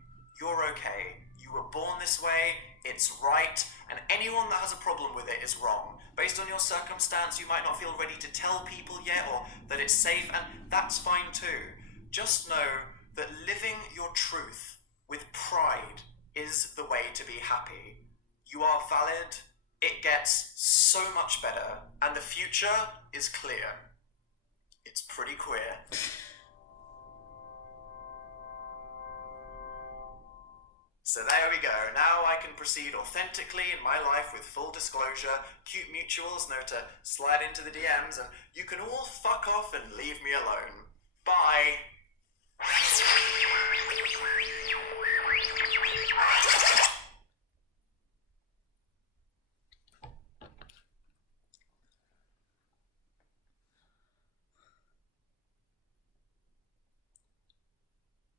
You're okay. You were born this way. It's right. And anyone that has a problem with it is wrong. Based on your circumstance, you might not feel ready to tell people yet, or that it's safe, and that's fine too. Just know that living your truth with pride is the way to be happy. You are valid. It gets so much better, and the future is clear. It's pretty queer. So there we go. Now I can proceed authentically in my life with full disclosure. Cute mutuals know to slide into the DMs, and you can all fuck off and leave me alone. Bye.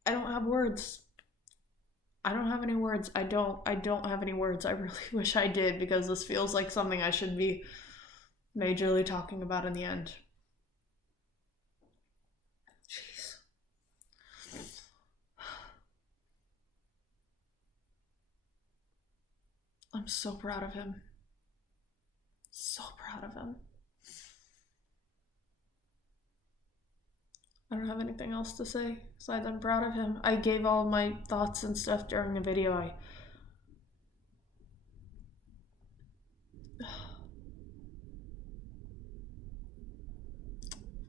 I don't have words. I don't have any words. I don't have any words. I really wish I did, because this feels like something I should be majorly talking about in the end. Jeez. I'm so proud of him. So proud of him. I don't have anything else to say besides I'm proud of him. I gave all my thoughts and stuff during the video.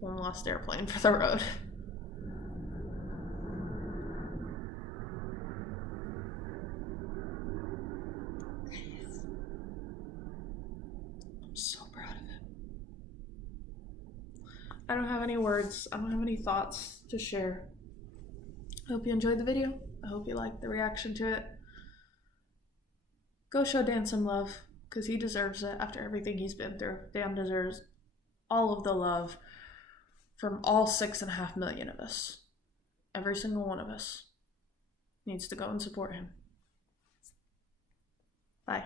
One last airplane for the road. I'm so proud of him. I don't have any words. I don't have any thoughts to share. I hope you enjoyed the video. I hope you liked the reaction to it. Go show Dan some love, because he deserves it after everything he's been through. Dan deserves all of the love from all 6.5 million of us. Every single one of us needs to go and support him. Bye.